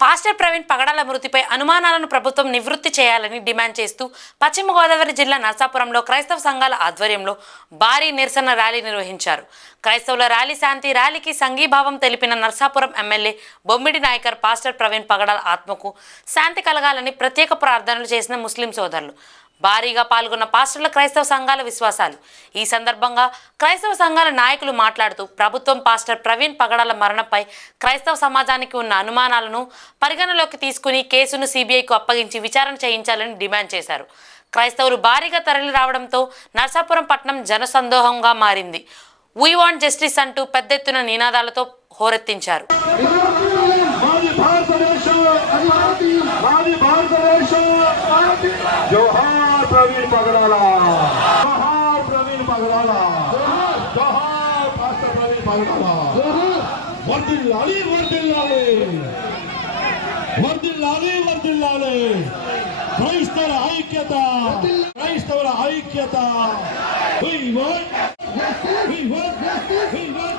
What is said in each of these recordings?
Pastor Praveen పగడాల మృతిపై అనుమానాలను ప్రభుత్వం నివృత్తి చేయాలని డిమాండ్ చేస్తూ పశ్చిమ గోదావరి జిల్లా నర్సాపురంలో క్రైస్తవ సంఘాల ఆధ్వర్యంలో భారీ నిరసన ర్యాలీ నిర్వహించారు. క్రైస్తవుల ర్యాలీ శాంతి ర్యాలీకి సంఘీభావం తెలిపిన నర్సాపురం ఎమ్మెల్యే బొమ్మిడి నాయకర్ పాస్టర్ ప్రవీణ్ పగడాల ఆత్మకు శాంతి కలగాలని ప్రత్యేక ప్రార్థనలు చేసిన ముస్లిం సోదరులు భారీగా పాల్గొన్న పాస్టర్ల క్రైస్తవ సంఘాల విశ్వాసాలు. ఈ సందర్భంగా క్రైస్తవ సంఘాల నాయకులు మాట్లాడుతూ ప్రభుత్వం పాస్టర్ ప్రవీణ్ పగడాల మరణంపై క్రైస్తవ సమాజానికి ఉన్న అనుమానాలను పరిగణలోకి తీసుకుని కేసును సిబిఐకు అప్పగించి విచారణ చేయించాలని డిమాండ్ చేశారు. క్రైస్తవులు భారీగా తరలి రావడంతో నర్సాపురం పట్టణం జనసందోహంగా మారింది. వీ వాంట్ జస్టిస్ అంటూ పెద్ద ఎత్తున నినాదాలతో హోరెత్తించారు. प्रवीण पगडाला जोहार प्रवीण पगडाला जोहार पास्टर प्रवीण पगडाला वर्दिल्लाली वर्दिल्लाली वर्दिल्लाली वर्दिल्लाली क्राइस्तवर ऐक्यता क्राइस्तवर ऐक्यता we want we want we want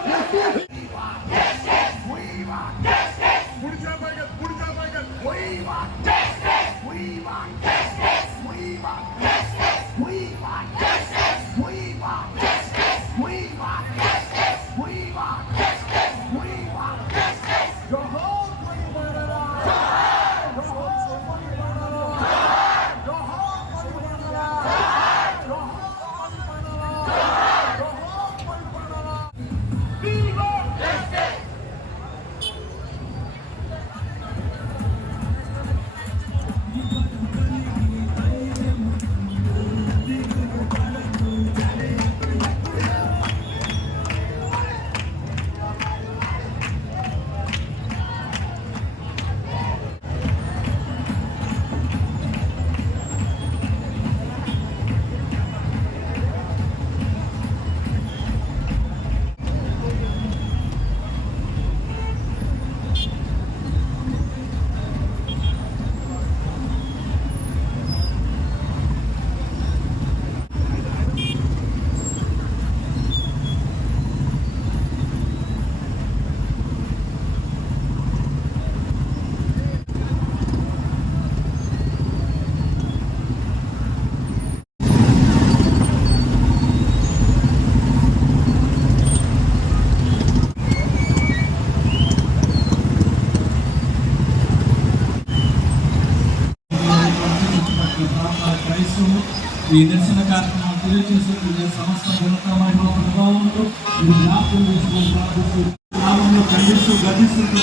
ఈ నిరసన కార్యక్రమం తెలియజేసే సమస్త ఘనతమైన ప్రభావంలో జ్ఞాపకం చేసుకుని ప్రార్థిస్తూ గ్రామంలో ఖండిస్తూ గర్జిస్తున్న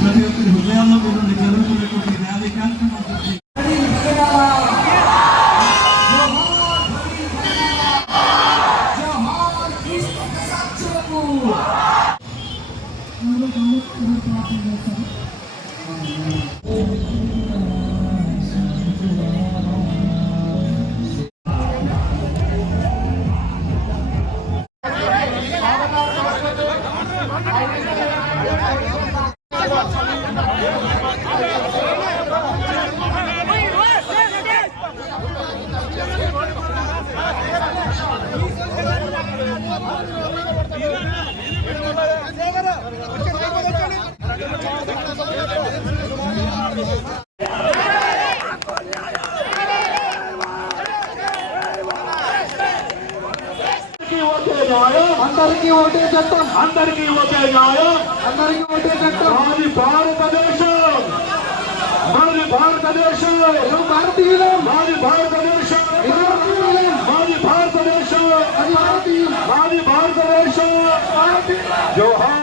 ప్రతి ఒక్కరి హృదయాల్లో నుండి జరుగుతున్నటువంటి ర్యాలీ కార్యక్రమం అందరికీ ఓటే చట్టం అందరికీ ఓటే న్యాయం అందరికీ ఓటే చట్టం మాది భారతదేశం మాది భారతదేశం భారతీయులు మాది భారతదేశం మాది భారతదేశం మాది భారతదేశం జోహార్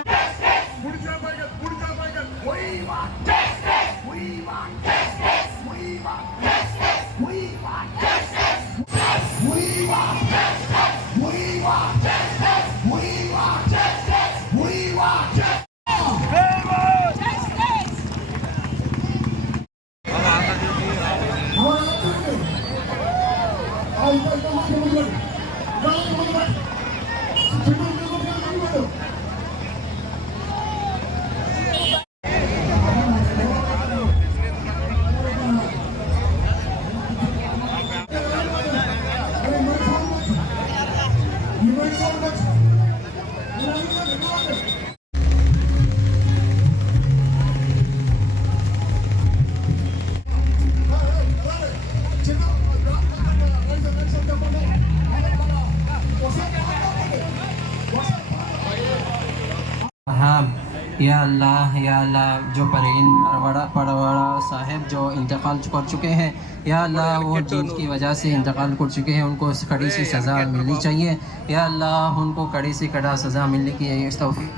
या अल्लाह जो परवड़ा साहब जो इंतकाल कर चुके हैं, या अल्लाह वो दीन की वजह से इंतकाल कर चुके हैं, उनको कड़ी सी सज़ा मिलनी चाहिए। या अल्लाह उनको कड़ी से कड़ा सज़ा मिलने की तौफीक,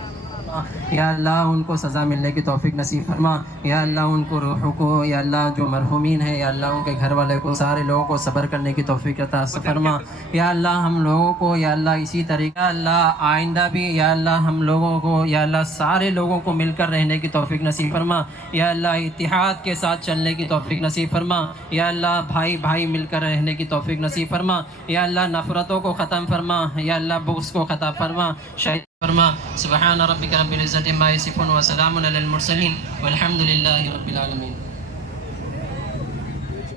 या अल्लाह उनको सज़ा मिलने की तौफीक नसीब फरमा। या अल्लाह उनको रूहों को, या अल्लाह जो मरहूमीन है, या अल्लाह उनके घर वाले को, सारे लोगों को सब्र करने की तौफीक अता फरमा। या अल्लाह हम लोगों को, या अल्लाह इसी तरीका अल्लाह आइंदा भी, या अल्लाह हम लोगों को, या अल्लाह सारे लोगों को मिलकर रहने की तौफीक नसीब फरमा। या अल्लाह इत्तिहाद के साथ चलने की तौफीक नसीब फरमा। या अल्लाह भाई भाई मिलकर रहने की तौफीक नसीब फरमा। या अल्लाह नफ़रतों को ख़त्म फरमा। या अल्लाह बुग़्ज़ को ख़त्म फरमा, शहीद फरमा। सुब्हान रब्बिका रब्बिल इज़्ज़ति अम्मा यसिफून व सलामुन अलल मुरसलीन वल्हम्दुलिल्लाहि रब्बिल आलमीन।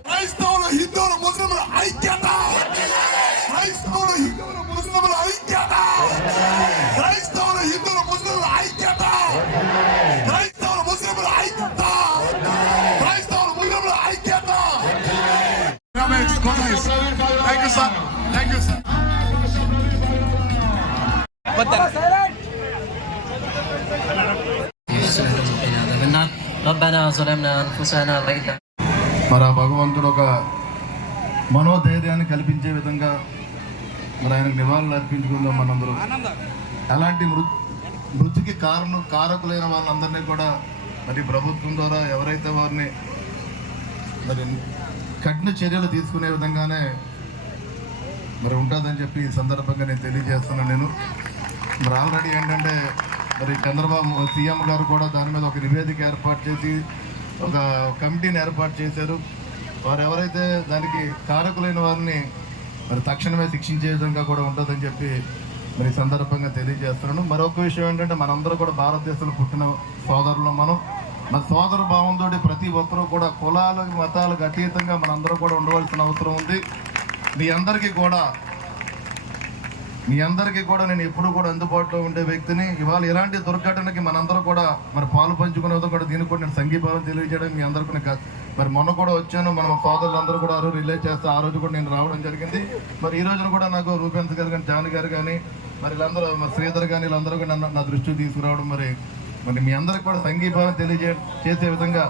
క్రైస్తవుల హిందువుల ముస్లింల ఐక్యత, క్రైస్తవుల హిందువుల ముస్లింల ఐక్యత, క్రైస్తవుల హిందువుల ముస్లింల ఐక్యత, క్రైస్తవుల ముస్లింల ఐక్యత, క్రైస్తవుల ముస్లింల ఐక్యత. Thank you sir, thank you sir. ربنا ظلمنا أنفسنا وإن మరి ఆ భగవంతుడు ఒక మనోధైర్యాన్ని కల్పించే విధంగా మరి ఆయనకు నివాళులు అర్పించుకుందాం మనందరూ. అలాంటి మృతికి కారకులైన వాళ్ళందరినీ కూడా మరి ప్రభుత్వం ద్వారా ఎవరైతే వారిని మరి కఠిన చర్యలు తీసుకునే విధంగానే మరి ఉంటుందని చెప్పి ఈ సందర్భంగా నేను తెలియజేస్తున్నాను. నేను మరి ఆల్రెడీ ఏంటంటే మరి చంద్రబాబు సీఎం గారు కూడా దాని మీద ఒక నివేదిక ఏర్పాటు చేసి ఒక కమిటీని ఏర్పాటు చేశారు. వారు ఎవరైతే దానికి కారకులైన వారిని మరి తక్షణమే శిక్షించే విధంగా కూడా ఉంటుందని చెప్పి మరి సందర్భంగా తెలియజేస్తున్నాను. మరొక విషయం ఏంటంటే మనందరూ కూడా భారతదేశంలో పుట్టిన సోదరులు. మన సోదర భావంతో ప్రతి ఒక్కరూ కూడా కులాలకు మతాలకు అతీతంగా మనందరూ కూడా ఉండవలసిన అవసరం ఉంది. మీ అందరికీ కూడా నేను ఎప్పుడు కూడా అందుబాటులో ఉండే వ్యక్తిని. ఇవాళ ఇలాంటి దుర్ఘటనకి మనందరూ కూడా మరి పాలు పంచుకునే విధంగా కూడా దీనికి కూడా నేను సంఘీభావం తెలియజేయడం మీ అందరికీ మరి మొన్న కూడా వచ్చాను. మన సోదరులందరూ కూడా ఆ రోజు రిలే చేస్తే ఆ రోజు కూడా నేను రావడం జరిగింది. మరి ఈ రోజున కూడా నాకు రూపెన్స్ గారు కానీ, జాన్ గారు కానీ, మరి వీళ్ళందరూ శ్రీధర్ కానీ వీళ్ళందరూ కూడా నా దృష్టికి తీసుకురావడం మరి మీ అందరికి కూడా సంఘీభావం చేసే విధంగా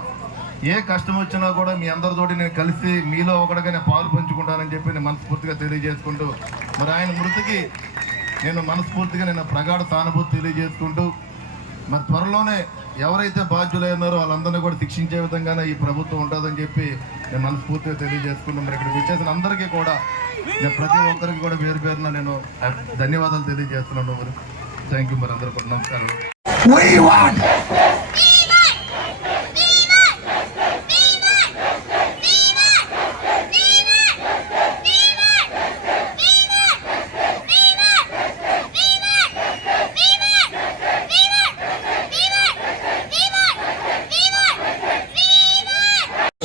ఏ కష్టం వచ్చినా కూడా మీ అందరితోటి నేను కలిసి మీలో ఒకటిగా నేను పాలు పంచుకుంటానని చెప్పి నేను మనస్ఫూర్తిగా తెలియజేసుకుంటూ మరి ఆయన మృతికి నేను మనస్ఫూర్తిగా నేను ప్రగాఢ సానుభూతి తెలియజేసుకుంటూ మరి త్వరలోనే ఎవరైతే బాధ్యులైనారో వాళ్ళందరినీ కూడా శిక్షించే విధంగానే ఈ ప్రభుత్వం ఉంటుందని చెప్పి నేను మనస్ఫూర్తిగా తెలియజేసుకుంటూ మరి ఇక్కడ విచ్చేసిన అందరికీ కూడా నేను ప్రతి ఒక్కరికి కూడా పేరు పేరున నేను ధన్యవాదాలు తెలియజేస్తున్నాను. మరి థ్యాంక్ యూ. మరి అందరూ కూడా నమస్కారం.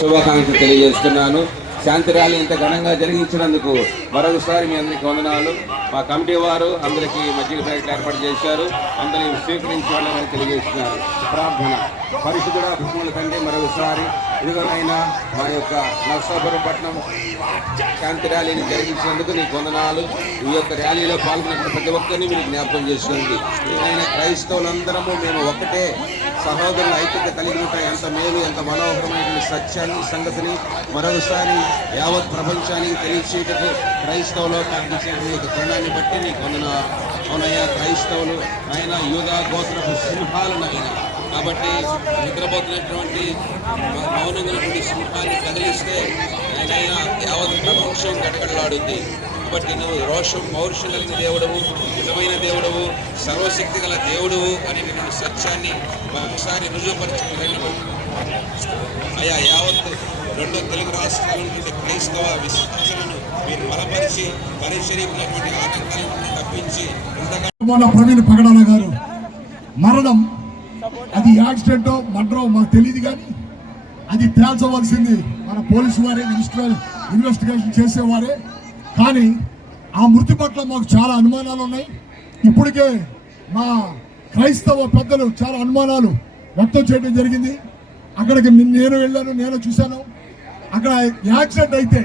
శుభాకాంక్షలు తెలియజేస్తున్నాను. శాంతి ర్యాలీ ఇంత ఘనంగా జరిగించినందుకు మరొకసారి మీ అందరికీ వందనాలు. మా కమిటీ వారు అందరికీ మజ్జిగ ప్యాకెట్లు ఏర్పాటు చేశారు. అందరినీ స్వీకరించి వాళ్ళని తెలియజేస్తున్నారు. ప్రార్థన. పరిశుద్ధుడా కృష్ణుల తండ్రి, మరొకసారి ఇదిగోనైనా మా యొక్క నరసాపురం పట్టణం శాంతి ర్యాలీని జరిగించినందుకు నీకు వందనాలు. ఈ యొక్క ర్యాలీలో పాల్గొన్న ప్రతి ఒక్కరిని మీరు జ్ఞాపకం చేసుకోండి. ఏదైనా క్రైస్తవులందరము మేము ఒక్కటే సహోదరుల ఐక్యత కలిగి ఉంటాయి. ఎంత మేలు, ఎంత మనోహరమైనటువంటి సత్యాన్ని, సంగతిని మరొకసారి యావత్ ప్రపంచానికి తెలియచేటకు క్రైస్తవులో కనిపించేటువంటి తరుణాన్ని బట్టి నీకు వందనాలు. అవునయ్యా, క్రైస్తవులు ఆయన యూదా గోత్రపు సింహాలను అయినా కాబట్టి నిద్రపోతున్నటువంటి మౌనంగా సింహాన్ని కదిలిస్తే ఆయన యావత్ ప్రపంచం గడగడలాడుద్ది. కాబట్టి నువ్వు రోషం పౌరుషం కలిగిన దేవుడవు, నిజమైన దేవుడవు, సర్వశక్తి గల దేవుడవు అనేటువంటి సత్యాన్ని ఒకసారి రుజువుపరచుకుని అయా యావత్ రెండు తెలుగు రాష్ట్రాల నుండి క్రైస్తవ విశ్వాసాలను మీరు బలపరిచి పరిచర్యకులటువంటి ఆటంకాలను తప్పించి ప్రవీణ్ పగడాల గారు మరణం అది యాక్సిడెంటో మర్డరో మాకు తెలియదు, కానీ అది తేల్చవలసింది మన పోలీసు వారే, ఇన్వెస్టిగేషన్ చేసేవారే. కానీ ఆ మృతి పట్ల మాకు చాలా అనుమానాలు ఉన్నాయి. ఇప్పటికే మా క్రైస్తవ పెద్దలు చాలా అనుమానాలు వ్యక్తం చేయడం జరిగింది. అక్కడికి నేను వెళ్ళాను, నేను చూశాను. అక్కడ యాక్సిడెంట్ అయితే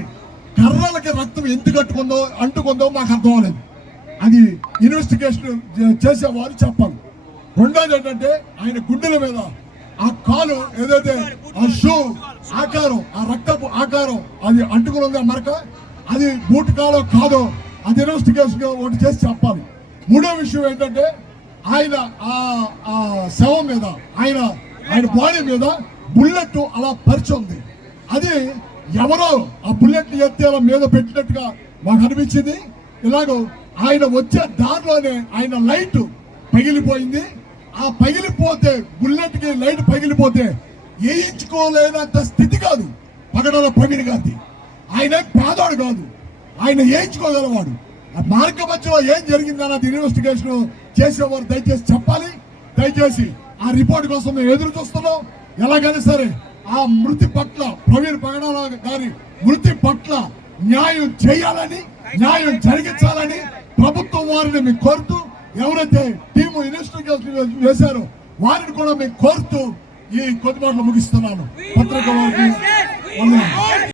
కర్రలకి రక్తం ఎందుకు అంటుకుందో మాకు అర్థం అవ్వలేదు. అది ఇన్వెస్టిగేషన్ చేసేవారు చెప్పాలి. రెండోది ఏంటంటే ఆయన గుండెల మీద ఆ కాలు ఏదైతే ఆ షూ ఆకారం, ఆ రక్తపు ఆకారం అది అంటుకుని ఉంది, ఆ మరక, అది బూట్ కాలో కాదో అది ఇన్వెస్టిగేషన్ ఒకటి చేసి చెప్పాలి. మూడో విషయం ఏంటంటే ఆయన ఆ శవం మీద ఆయన బాడీ మీద బుల్లెట్ అలా పరిచి ఉంది. అది ఎవరో ఆ బుల్లెట్ ఎత్తి అలా మీద పెట్టినట్టుగా మాకు అనిపించింది. ఇలాగో ఆయన వచ్చే దారిలోనే ఆయన లైట్ పగిలిపోయింది. ఆ పగిలిపోతే బుల్లెట్ కి లైట్ పగిలిపోతే వేయించుకోలేనంత స్థితి కాదు పగడాల ప్రవీణ్ గాంధీ. ఆయన పేదవాడు కాదు, ఆయన వేయించుకోగలవాడు. ఆ మార్గ మధ్యలో ఏం జరిగిందన్నది ఇన్వెస్టిగేషన్ చేసేవారు దయచేసి చెప్పాలి. దయచేసి ఆ రిపోర్ట్ కోసం మేము ఎదురు చూస్తున్నాం. ఎలాగైనా సరే ఆ మృతి పట్ల, ప్రవీణ్ పగడాల గారి మృతి పట్ల న్యాయం చేయాలని, న్యాయం జరిగించాలని ప్రభుత్వం వారిని మేము కోరుతూ, ఎవరైతే టీము ఇన్వెస్టిగేషన్ వేశారో వారిని కూడా మేము కోరుతూ ఈ కొద్ది మాటలు ముగిస్తున్నాను. పత్రిక వారికి వందనాలు.